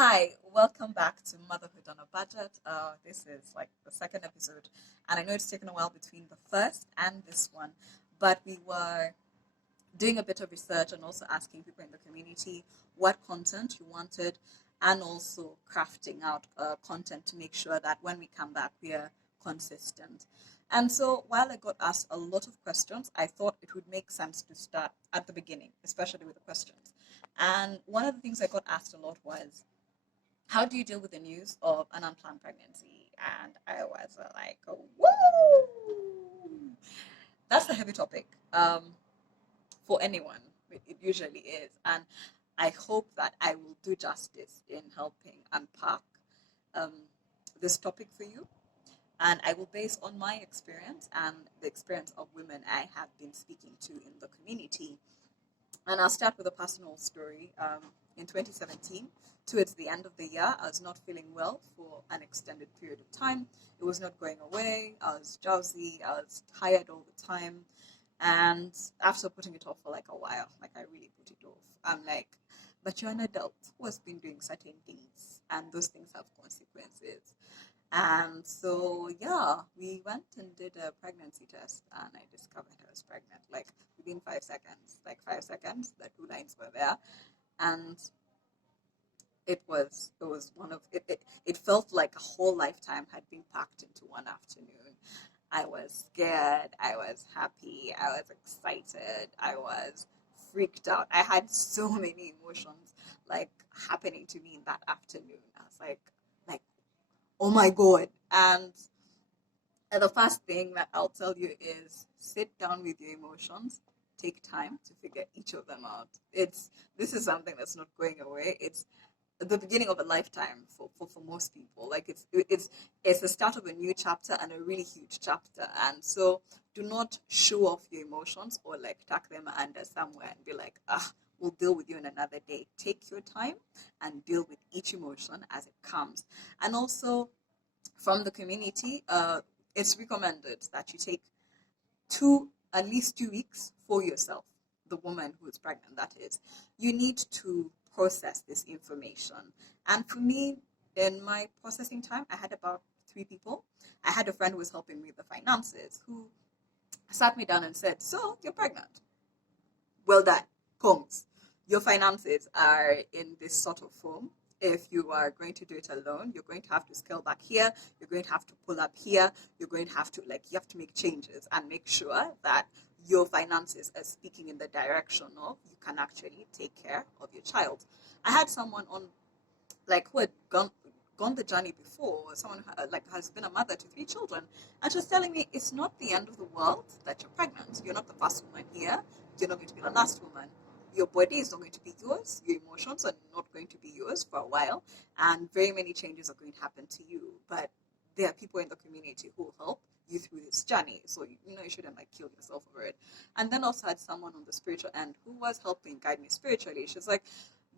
Hi, welcome back to Motherhood on a Budget. This is like the second episode, and I know it's taken a while between the first and this one, but we were doing a bit of research and also asking people in the community what content you wanted, and also crafting out content to make sure that when we come back, we are consistent. And so, while I got asked a lot of questions, I thought it would make sense to start at the beginning, especially with the questions. And one of the things I got asked a lot was, how do you deal with the news of an unplanned pregnancy? And I was like, woo! That's a heavy topic for anyone. It usually is. And I hope that I will do justice in helping unpack um, this topic for you. And I will base on my experience and the experience of women I have been speaking to in the community. And I'll start with a personal story. In 2017, towards the end of the year, I was not feeling well for an extended period of time. It was not going away. I was drowsy. I was tired all the time. And after putting it off for like a while, like I really put it off, I'm like, but you're an adult who has been doing certain things, and those things have consequences. And so, yeah, we went and did a pregnancy test, and I discovered I was pregnant, like within 5 seconds. Like 5 seconds, the two lines were there, and it was one of it felt like a whole lifetime had been packed into one afternoon. I was scared, I was happy, I was excited, I was freaked out. I had so many emotions like happening to me in that afternoon. I was like, oh my god. And the first thing that I'll tell you is sit down with your emotions, take time to figure each of them out. This is something that's not going away. It's the beginning of a lifetime for most people. Like it's the start of a new chapter and a really huge chapter. And so do not show off your emotions or like tuck them under somewhere and be like, we'll deal with you in another day. Take your time and deal with each emotion as it comes. And also from the community, it's recommended that you take at least 2 weeks for yourself, the woman who is pregnant, that is. You need to process this information. And for me, in my processing time, I had about 3 people. I had a friend who was helping me with the finances who sat me down and said, so you're pregnant. Well done. Combs. Your finances are in this sort of form. If you are going to do it alone, you're going to have to scale back here. You're going to have to pull up here. You're going to have to you have to make changes and make sure that your finances are speaking in the direction of you can actually take care of your child. I had someone on who had gone the journey before, someone has been a mother to 3 children, and she was telling me it's not the end of the world that you're pregnant. You're not the first woman here. You're not going to be the last woman. Your body is not going to be yours. Your emotions are not going to be yours for a while, and very many changes are going to happen to you. But there are people in the community who will help you through this journey. So you shouldn't kill yourself over it. And then also had someone on the spiritual end who was helping guide me spiritually. She's like,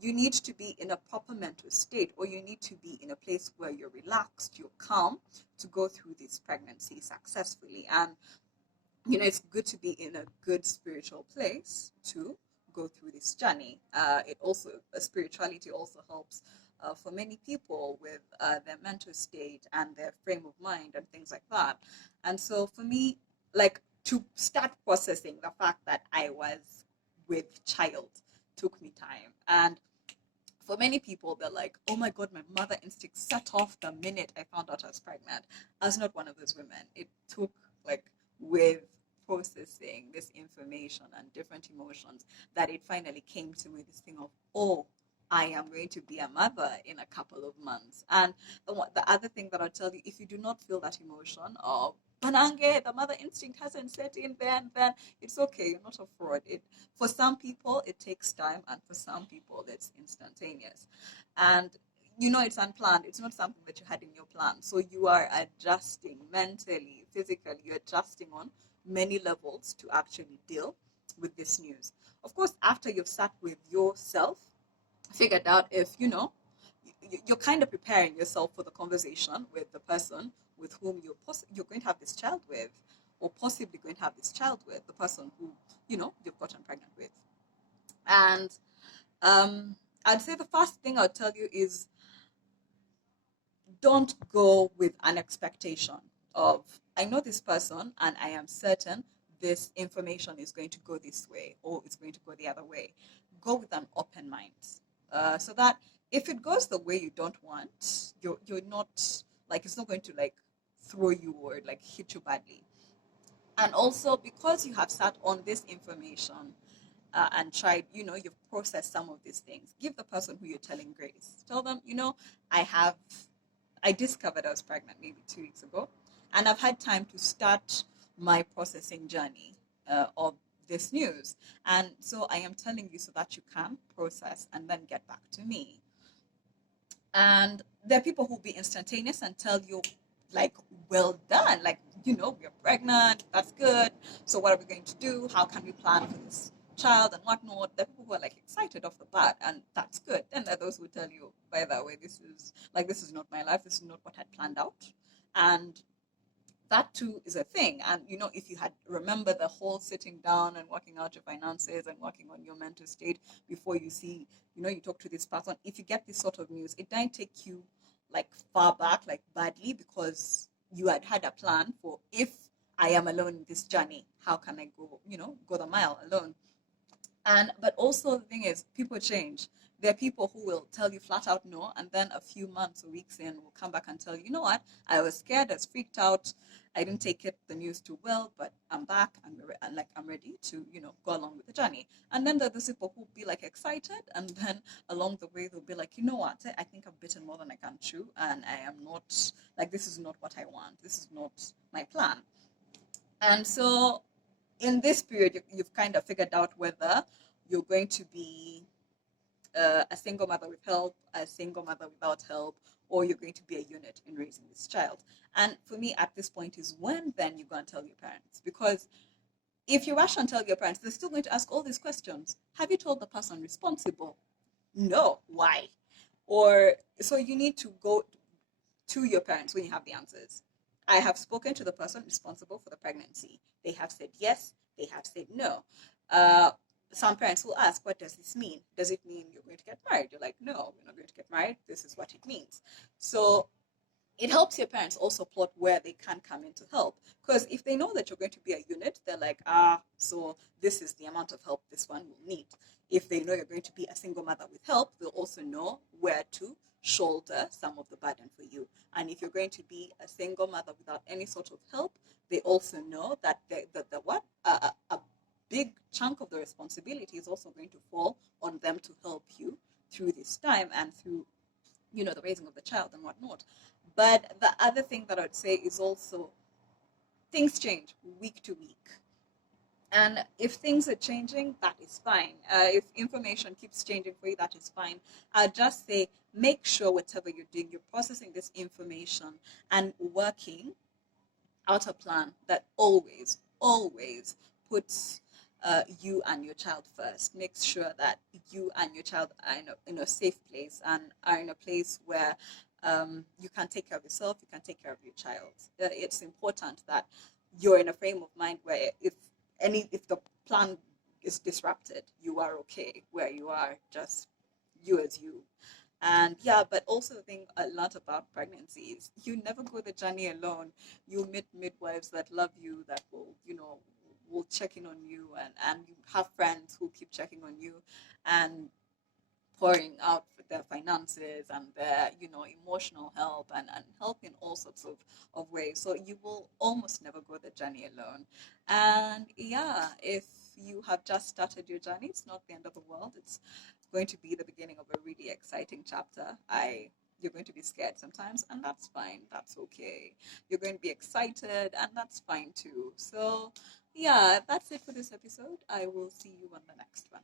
you need to be in a proper mental state, or you need to be in a place where you're relaxed, you're calm to go through this pregnancy successfully. And it's good to be in a good spiritual place to go through this journey. It also spirituality also helps for many people with their mental state and their frame of mind and things like that. And so for me, to start processing the fact that I was with child took me time. And for many people, they're like, oh my God, my mother instinct set off the minute I found out I was pregnant. I was not one of those women. It took with processing this information and different emotions that it finally came to me, this thing of, oh, I am going to be a mother in a couple of months. And the other thing that I'll tell you, if you do not feel that emotion of Banange, the mother instinct hasn't set in then it's okay. You're not a fraud. For some people it takes time, and for some people it's instantaneous. And it's unplanned. It's not something that you had in your plan. So you are adjusting mentally, physically, you're adjusting on many levels to actually deal with this news. Of course, after you've sat with yourself, figured out if you're kind of preparing yourself for the conversation with the person with whom you're going to have this child with, or possibly going to have this child with, the person who you've gotten pregnant with. And I'd say the first thing I'll tell you is don't go with an expectation of, I know this person and I am certain this information is going to go this way or it's going to go the other way. Go with an open mind, so that if it goes the way you don't want, you're not, like, it's not going to like throw you or like hit you badly. And also, because you have sat on this information, and tried, you've processed some of these things, give the person who you're telling grace. Tell them, I discovered I was pregnant maybe 2 weeks ago, and I've had time to start my processing journey of this news. And so I am telling you so that you can process and then get back to me. And there are people who will be instantaneous and tell you, like, well done, like, we're pregnant, that's good. So what are we going to do? How can we plan for this child and whatnot? There are people who are like excited off the bat, and that's good. Then there are those who tell you, by the way, this is not my life, this is not what I planned out. And that too is a thing. And if you had remember the whole sitting down and working out your finances and working on your mental state before you see, you talk to this person, if you get this sort of news, it doesn't take you like far back, like badly, because you had a plan for, if I am alone in this journey, how can I go the mile alone? And but also the thing is, people change. There are people who will tell you flat out no, and then a few months or weeks in will come back and tell you, you know what, I was scared, I was freaked out, I didn't take the news too well, but I'm back and like I'm ready to go along with the journey. And then there are those people who will be like excited, and then along the way they'll be like, you know what, I think I've bitten more than I can chew, and I am not, like, this is not what I want, this is not my plan. And so in this period, you've kind of figured out whether you're going to be a single mother with help, a single mother without help, or you're going to be a unit in raising this child. And for me, at this point, is when then you go and tell your parents. Because if you rush and tell your parents, they're still going to ask all these questions. Have you told the person responsible? No. Why? Or so you need to go to your parents when you have the answers. I have spoken to the person responsible for the pregnancy. They have said yes, they have said no. Uh, some parents will ask, what does this mean? Does it mean you're going to get married? You're like, no, we're not going to get married. This is what it means. So it helps your parents also plot where they can come in to help. Because if they know that you're going to be a unit, they're like, so this is the amount of help this one will need. If they know you're going to be a single mother with help, they'll also know where to shoulder some of the burden for you. And if you're going to be a single mother without any sort of help, they also know that a big chunk of the responsibility is also going to fall on them to help you through this time and through the raising of the child and whatnot. But the other thing that I would say is also, things change week to week. And if things are changing, that is fine. If information keeps changing for you, that is fine. I'll just say, make sure whatever you're doing, you're processing this information and working out a plan that always puts you and your child first. Makes sure that you and your child are in a safe place and are in a place where you can take care of yourself, you can take care of your child. It's important that you're in a frame of mind where if the plan is disrupted, you are okay where you are, just you as you. And yeah, but also the thing a lot about pregnancy is you never go the journey alone. You meet midwives that love you, that will check in on you, and you have friends who keep checking on you and pouring out their finances and their emotional help and help in all sorts of ways. So you will almost never go the journey alone. And yeah, if you have just started your journey, it's not the end of the world. It's going to be the beginning of a really exciting chapter. You're going to be scared sometimes, and that's fine. That's okay. You're going to be excited, and that's fine too. So yeah, that's it for this episode. I will see you on the next one.